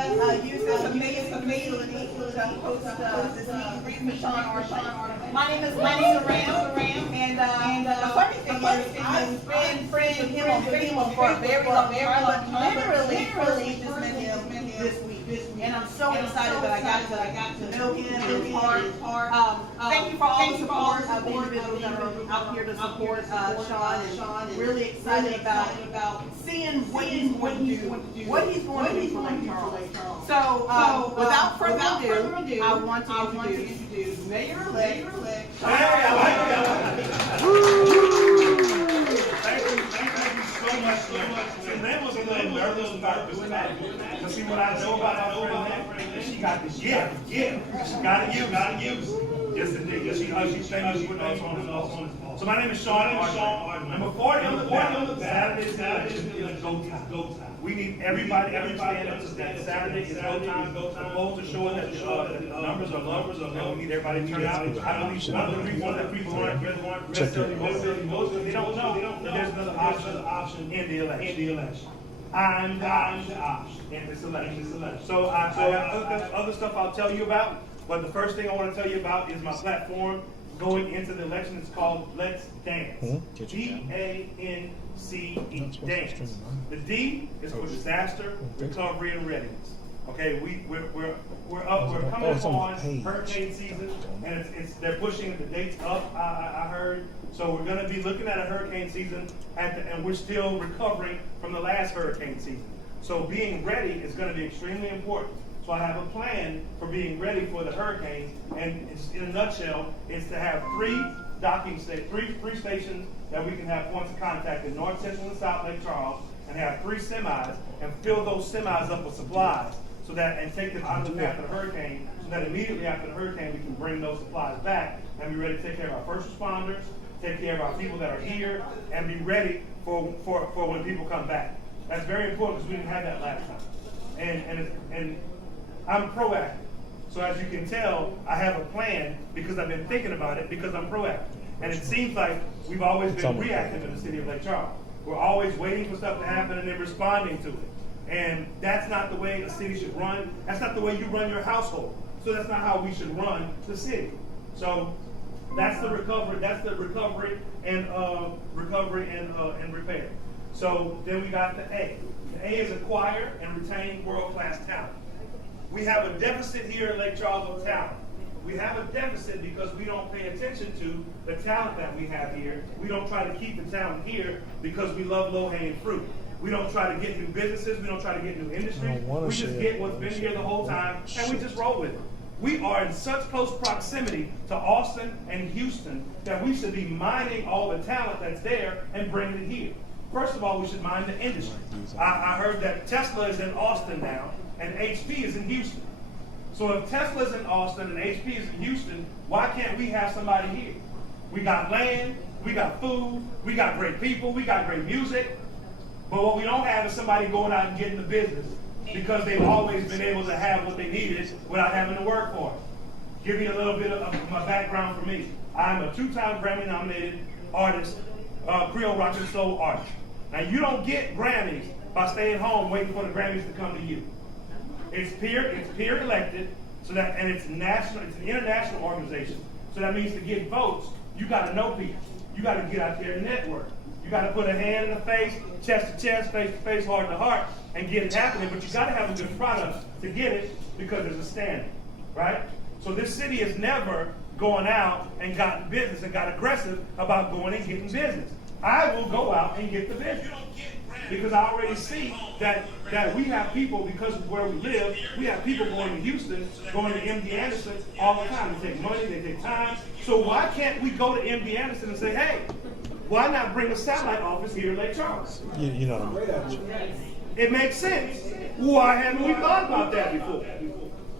use this amazing facility to host this meet and greet with Sean Ardoin. My name is Ram, and the funny thing is, I've been friends with him on Facebook for a very long time, but literally just met him this week. And I'm so excited that I got to know him, his heart. Thank you for all the support of the individuals that are out here to support Sean, and really excited about seeing what he's going to do, what he's going to do for Lake Charles. So, without further ado, I want to introduce Mayor-elect. Thank you so much. That was a little nervous about this time. But see what I know about her friend, she got this gift. She gotta use. Yes, indeed. She's famous with us on the So my name is Sean. Number 40 on the ballot. Saturday is go time. We need everybody to stand up that Saturday is go time. The polls are showing that the numbers are low. We need everybody to turn out. I believe one of the reasons that people aren't necessarily voting, they don't know that there's another option in the election. I'm the option in this election. So I have other stuff I'll tell you about, but the first thing I want to tell you about is my platform going into the election. It's called Let's Dance. DANCE, dance. The D is for disaster, recovery, and readiness. Okay, we're coming upon hurricane season, and they're pushing the dates up. I heard. So we're going to be looking at a hurricane season, and we're still recovering from the last hurricane season. So being ready is going to be extremely important. So I have a plan for being ready for the hurricanes, and in a nutshell, it's to have three stations that we can have points of contact in North, Central, and South Lake Charles, and have 3 semis, and fill those semis up with supplies, and take them out of the path of the hurricane, so that immediately after the hurricane, we can bring those supplies back and be ready to take care of our first responders, take care of our people that are here, and be ready for when people come back. That's very important because we didn't have that last time. And I'm proactive. So as you can tell, I have a plan because I've been thinking about it because I'm proactive. And it seems like we've always been reactive in the city of Lake Charles. We're always waiting for stuff to happen and then responding to it. And that's not the way a city should run. That's not the way you run your household. So that's not how we should run the city. So that's the recovery. That's the recovery and repair. So then we got the A. The A is acquire and retain world-class talent. We have a deficit here in Lake Charles of talent. We have a deficit because we don't pay attention to the talent that we have here. We don't try to keep the talent here because we love low-hanging fruit. We don't try to get new businesses. We don't try to get new industries. We just get what's been here the whole time, and we just roll with it. We are in such close proximity to Austin and Houston that we should be mining all the talent that's there and bringing it here. First of all, we should mine the industry. I heard that Tesla is in Austin now, and HP is in Houston. So if Tesla's in Austin and HP is in Houston, why can't we have somebody here? We got land, we got food, we got great people, we got great music. But what we don't have is somebody going out and getting the business because they've always been able to have what they needed without having to work for it. Give you a little bit of my background for me. I'm a 2-time Grammy-nominated artist, Creole rock and soul artist. Now you don't get Grammys by staying home waiting for the Grammys to come to you. It's peer elected, and it's national. It's an international organization. So that means to get votes, you got to know people. You got to get out there and network. You got to put a hand in the face, chest to chest, face to face, heart to heart, and get it happening. But you got to have a good product to get it because there's a standard, right? So this city has never gone out and gotten business and got aggressive about going and getting business. I will go out and get the business because I already see that we have people, because of where we live, we have people going to Houston, going to MD Anderson all the time. They take money, they take time. So why can't we go to MD Anderson and say, hey, why not bring a satellite office here in Lake Charles? You know what I mean. It makes sense. Why haven't we thought about that before?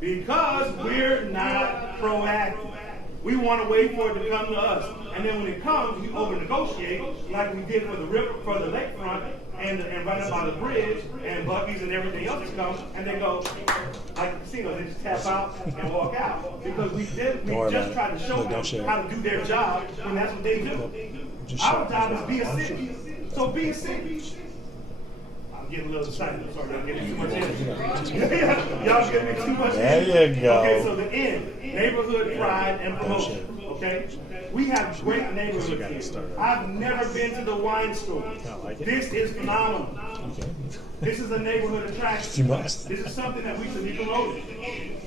Because we're not proactive. We want to wait for it to come to us. And then when it comes, we over-negotiate like we did for the river, for the lakefront, and right up by the bridge, and buggies and everything else has come, and they go, like casinos, they just tap out and walk out. Because we just tried to show them how to do their job, and that's what they do. Our job is be a city. So be a city. I'm getting a little excited. I'm sorry, y'all giving me too much energy. Y'all giving me too much energy. There you go. Okay, so the N, neighborhood pride and promotion. Okay? We have great neighborhoods here. I've never been to the wine store. This is phenomenal. Okay. This is a neighborhood attraction. You must. This is something that we should be promoting.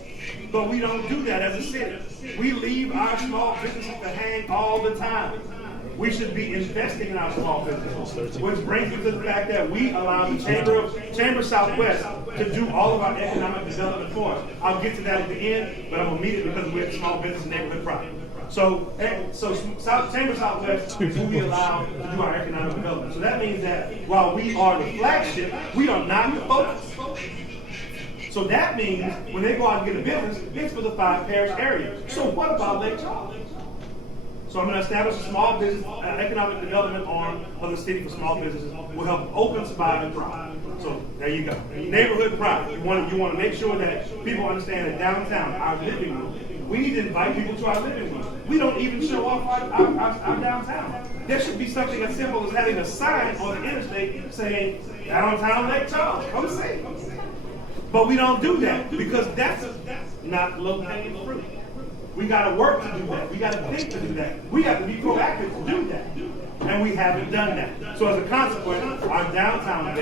But we don't do that as a city. We leave our small businesses to hang all the time. We should be investing in our small businesses. Which brings me to the fact that we allow the Chamber Southwest to do all of our economic development for us. I'll get to that at the end, but I'm going to meet it because we're a small business neighborhood project. So Chamber Southwest is who we allow to do our economic development. So that means that while we are the flagship, we are not the focus. So that means when they go out and get a business, it's for the 5 parish areas. So what about Lake Charles? So I'm going to establish a small business, economic development arm of the city for small businesses. Will help open, survive, and thrive. So there you go. Neighborhood pride. You want to make sure that people understand that downtown, our living room, we need to invite people to our living room. We don't even show off our downtown. There should be something as simple as having a sign on the interstate saying, downtown Lake Charles, come see. But we don't do that because that's not low-hanging fruit. We got to work to do that. We got to think to do that. We have to be proactive to do that. And we haven't done that. So as a consequence, our downtown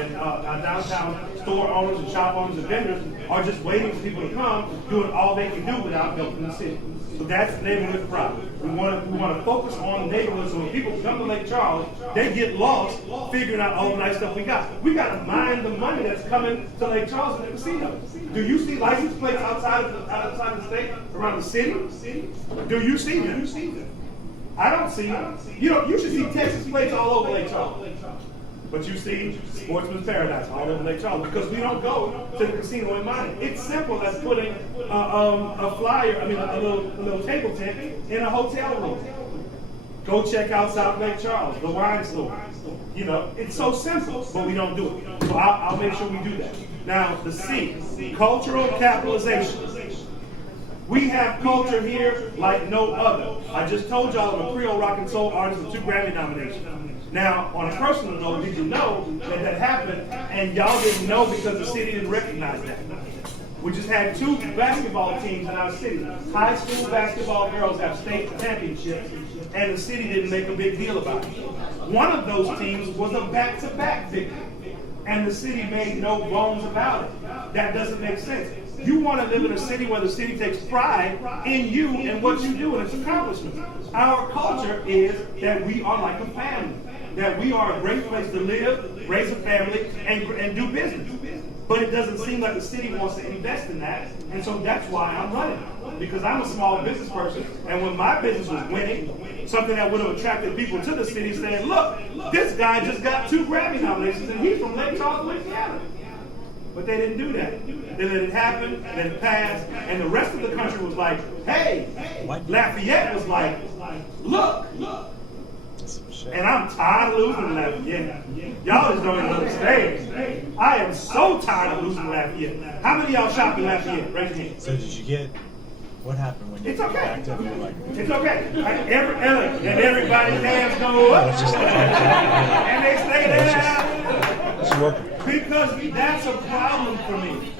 store owners and shop owners and vendors are just waiting for people to come, doing all they can do without building the city. So that's neighborhood pride. We want to focus on neighborhoods so when people come to Lake Charles, they get lost figuring out all the nice stuff we got. We got to mind the money that's coming to Lake Charles in the casino. Do you see license plates outside the state, around the city? Do you see them? I don't see them. You should see Texas plates all over Lake Charles. But you see Sportsman's Paradise all over Lake Charles because we don't go to the casino in mind. It's simple as putting a flyer, a little table tent in a hotel room. Go check out South Lake Charles, the wine store. It's so simple, but we don't do it. So I'll make sure we do that. Now, the C, cultural capitalization. We have culture here like no other. I just told y'all I'm a Creole rock and soul artist with 2 Grammy nominations. Now, on a personal note, did you know that happened and y'all didn't know because the city didn't recognize that? We just had 2 basketball teams in our city. High school basketball girls have state championships and the city didn't make a big deal about it. One of those teams was a back-to-back victory and the city made no bones about it. That doesn't make sense. You want to live in a city where the city takes pride in you and what you do and its accomplishments. Our culture is that we are like a family, that we are a great place to live, raise a family, and do business. But it doesn't seem like the city wants to invest in that, and so that's why I'm running. Because I'm a small business person, and when my business was winning, something that would have attracted people to the city saying, look, this guy just got 2 Grammy nominations, and he's from Lake Charles, Louisiana. But they didn't do that. They let it happen, let it pass, and the rest of the country was like, hey. Lafayette was like, look. And I'm tired of losing to Lafayette. Y'all just don't even understand. I am so tired of losing to Lafayette. How many of y'all shop in Lafayette? Raise your hand. So did you get, what happened when you backed up? It's okay. And everybody's hands go up. And they stay there. It's working. Because that's a problem for me.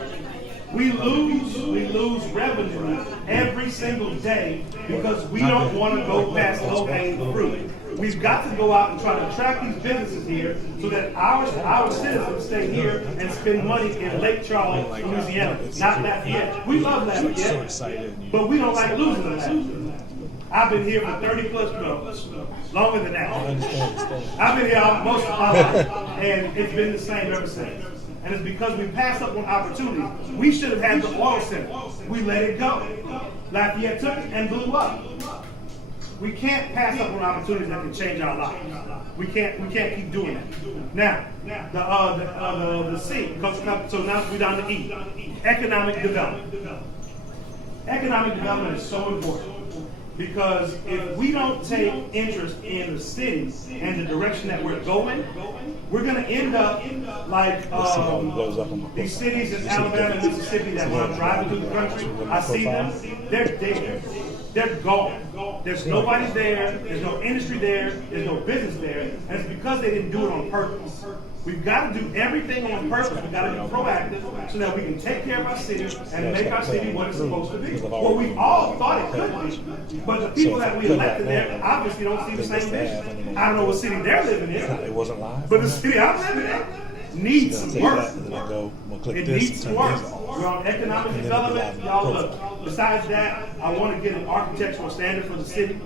We lose revenue every single day because we don't want to go past low-hanging fruit. We've got to go out and try to attract these businesses here so that our citizens stay here and spend money in Lake Charles, Louisiana, not Lafayette. We love Lafayette, but we don't like losing to Lafayette. I've been here for 30 plus years, longer than that. I've been here most of my life, and it's been the same ever since. And it's because we passed up on opportunities. We should have had the oil center. We let it go. Lafayette took it and blew up. We can't pass up on opportunities that can change our lives. We can't keep doing that. Now, the C. So now we're down to E. Economic development. Economic development is so important. Because if we don't take interest in the city and the direction that we're going, we're going to end up like these cities in Alabama and Mississippi that when I'm driving through the country, I see them, they're dead. They're gone. There's nobody there, there's no industry there, there's no business there, and it's because they didn't do it on purpose. We've got to do everything on purpose. We've got to be proactive so that we can take care of our city and make our city what it's supposed to be. What we all thought it could be. But the people that we elected there obviously don't see the same vision. I don't know what city they're living in. It wasn't live. But the city I'm living in needs some work. And then I go, we'll click It this. needs turn work. this off. We're on economic And then development. it'll be Y'all live. look. Besides that, I want to get an architectural standard for the city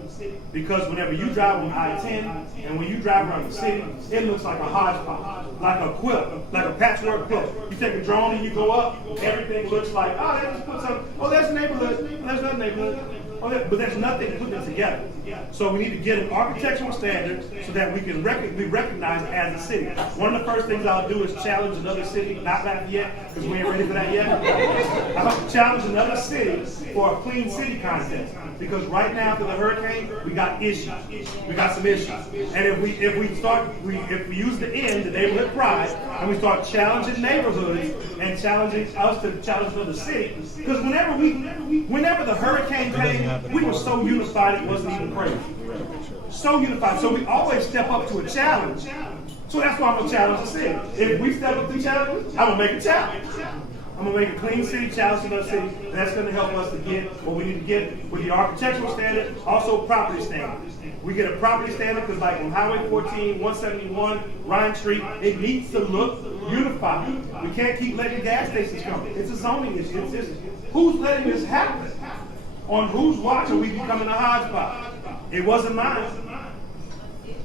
because whenever you drive on I-10 and when you drive around the city, it looks like a hodgepodge, like a quilt, like a patchwork quilt. You take a drone and you go up, everything looks like, oh, they just put some, oh, there's a neighborhood, there's another neighborhood. But there's nothing putting it together. So we need to get an architectural standard so that we can be recognized as a city. One of the first things I'll do is challenge another city, not Lafayette, because we ain't ready for that yet. I hope to challenge another city for a clean city contest. Because right now, after the hurricane, we got issues. We got some issues. And if we use the N, the neighborhood pride, and we start challenging neighborhoods and challenging us to challenge another city, because whenever the hurricane came, we were so unified it wasn't even crazy. So unified. So we always step up to a challenge. So that's why I'm gonna challenge the city. If we step up to the challenge, I'm gonna make a challenge. I'm gonna make a clean city challenge in our city, and that's gonna help us to get what we need to get with the architectural standard, also property standard. We get a property standard because like on Highway 14, 171, Ryan Street, it needs to look unified. We can't keep letting gas stations come. It's a zoning issue. Who's letting this happen? On whose watch are we becoming a hodgepodge? It wasn't mine.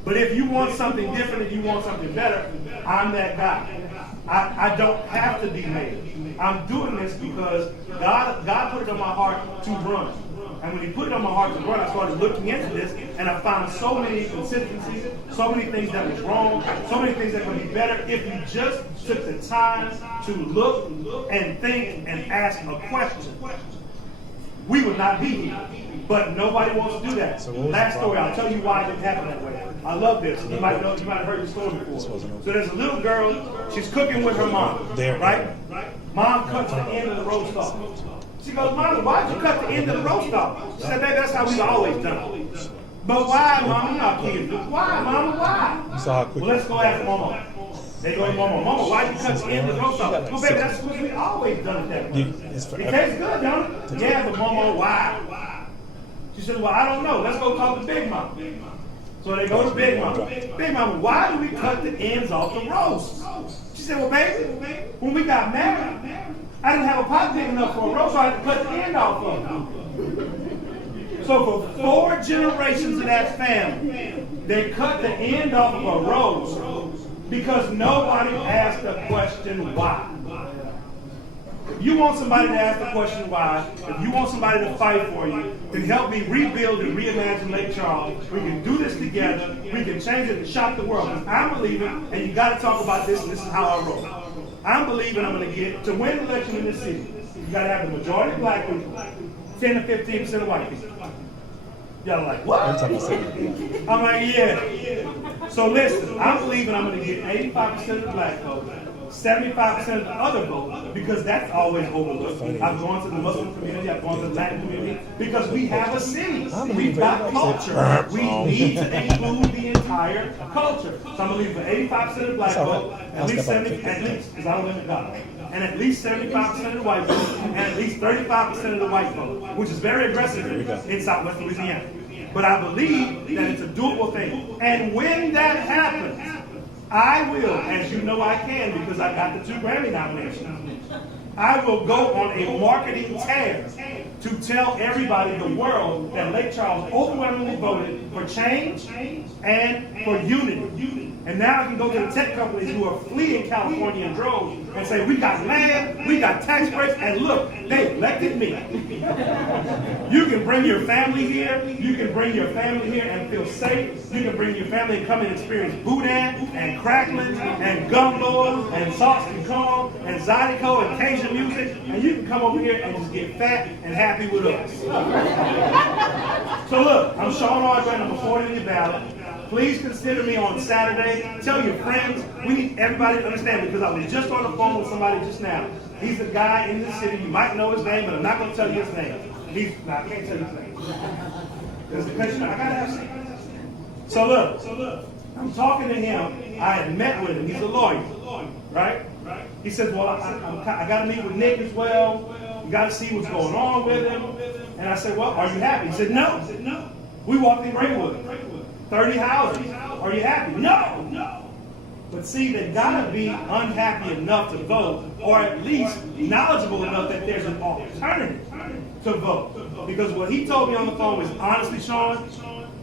But if you want something different, if you want something better, I'm that guy. I don't have to be mayor. I'm doing this because God put it on my heart to run. And when he put it on my heart to run, I started looking into this, and I found so many inconsistencies, so many things that was wrong, so many things that could be better if you just took the time to look and think and ask a question. We would not be here. But nobody wants to do that. So last story, I'll tell you why it didn't happen that way. I love this. You might have heard the story before. So there's a little girl, she's cooking with her mom, right? Mom cuts the end of the roast off. She goes, Mama, why'd you cut the end of the roast off? She said, baby, that's how we've always done it. But why, Mama? You're not kidding. Why, Mama? Why? Well, let's go ask Mama. They go to Mama, why'd you cut the end of the roast off? Well, baby, that's because we always done it that way. It tastes good, don't it? Yeah, but Mama, why? She said, well, I don't know. Let's go talk to Big Mama. So they go to Big Mama. Big Mama, why do we cut the ends off the roast? She said, well, baby, when we got married, I didn't have a pot big enough for a roast, so I had to cut the end off of it. So for 4 generations of that family, they cut the end off of a roast because nobody asked the question why. If you want somebody to ask the question why, if you want somebody to fight for you, to help me rebuild and reimagine Lake Charles, we can do this together, we can change it and shock the world. Because I'm believing, and you got to talk about this, and this is how I roll. I'm believing I'm going to get, to win an election in this city, you got to have the majority of black people, 10 to 15% of white people. Y'all are like, what? I'm like, yeah. So listen, I'm believing I'm going to get 85% of the black vote, 75% of the other vote, because that's always overlooked. I've gone to the Muslim community, I've gone to the Latin community, because we have a city. We've got culture. We need to include the entire culture. So I'm believing for 85% of the black vote, at least 70%, because I don't live in God. And at least 75% of the white vote, and at least 35% of the white vote, which is very aggressive in Southwest Louisiana. But I believe that it's a doable thing. And when that happens, I will, as you know I can because I got the 2 Grammy nominations, I will go on a marketing tear to tell everybody, the world, that Lake Charles overwhelmingly voted for change and for unity. And now I can go to the tech companies who are fleeing California in droves and say, we got land, we got tax breaks, and look, they elected me. You can bring your family here, you can bring your family here and feel safe. You can bring your family and come and experience boudin and cracklin and gumbo and sauce and corn and zydeco and Cajun music, and you can come over here and just get fat and happy with us. So look, I'm Sean Ardoin, I'm a 40 in your ballot. Please consider me on Saturday. Tell your friends. We need everybody to understand because I was just on the phone with somebody just now. He's a guy in this city. You might know his name, but I'm not going to tell you his name. I can't tell you his name. There's a question. I got to have some. So look, I'm talking to him. I had met with him. He's a lawyer, right? He says, well, I got to meet with Nick as well. You got to see what's going on with him. And I said, well, are you happy? He said, no. We walked in Greenwood, 30 houses. Are you happy? No. But see, they got to be unhappy enough to vote, or at least knowledgeable enough that there's an alternative to vote. Because what he told me on the phone was, honestly, Sean,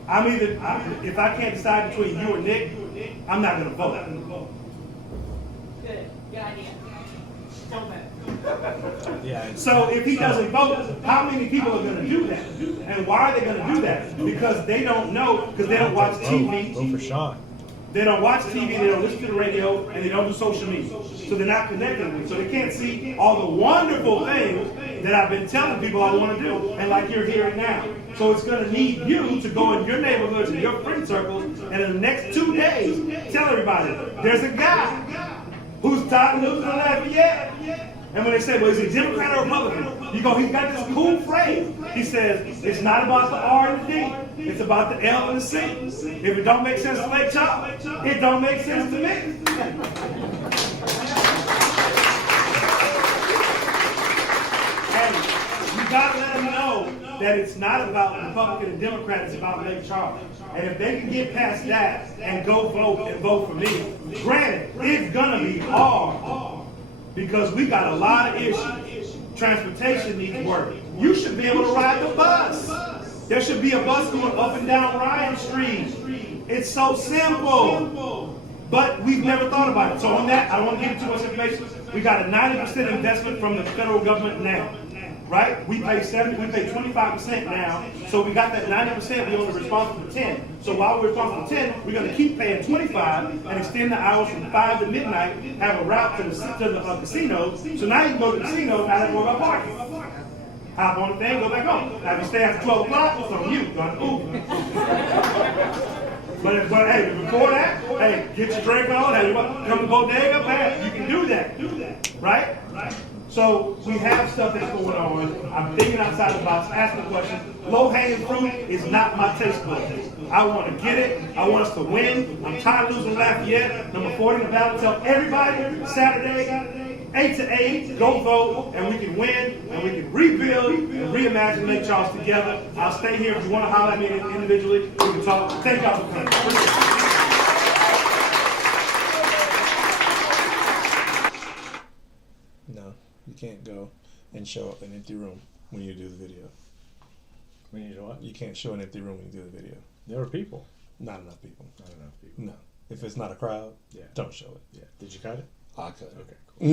if I can't decide between you and Nick, I'm not going to vote. Good idea. Don't vote. Yeah. So if he doesn't vote, how many people are going to do that? And why are they going to do that? Because they don't know, because they don't watch TV. Vote for Sean. They don't watch TV, they don't listen to the radio, and they don't do social media. So they're not connected with it. So they can't see all the wonderful things that I've been telling people I want to do, and like you're hearing now. So it's going to need you to go in your neighborhoods and your friend circles, and in the next 2 days, tell everybody, there's a guy who's tired of losing Lafayette. And when they say, well, is he Democrat or Republican? He's got this cool phrase. He says, it's not about the R and the D. It's about the L and the C. If it don't make sense to Lake Charles, it don't make sense to me. And you got to let them know that it's not about Republican and Democrat, it's about Lake Charles. And if they can get past that and go vote and vote for me, granted, it's going to be hard. Because we got a lot of issues. Transportation needs work. You should be able to ride the bus. There should be a bus going up and down Ryan Street. It's so simple. But we've never thought about it. So on that, I don't want to give you too much information. We got a 90% investment from the federal government now. Right? We pay 25% now. So we got that 90%, we're only responsible for 10. So while we're responsible for 10, we're going to keep paying 25 and extend the hours from 5 to midnight, have a route to the casino. So now you can go to the casino and not have to worry about parking. Hop on the thing, go back home. Now if you stay after 12 o'clock, it's on you. But hey, before that, hey, get your drink on, hey, come to bodega, man, you can do that. Right? So we have stuff that's going on. I'm thinking outside the box, asking questions. Low-hanging fruit is not my taste bud. I want to get it. I want us to win. I'm tired of losing Lafayette. Number 40 in the ballot. Tell everybody Saturday, 8 to 8, go vote, and we can win, and we can rebuild and reimagine Lake Charles together. I'll stay here if you want to holler at me individually. We can talk. Thank y'all for coming. No, you can't go and show an empty room when you do the video. When you do what? You can't show an empty room when you do the video. There were people. Not enough people. Not enough people. No. If it's not a crowd, Yeah. don't show it. Yeah. Did you cut it? I cut it. Okay, cool.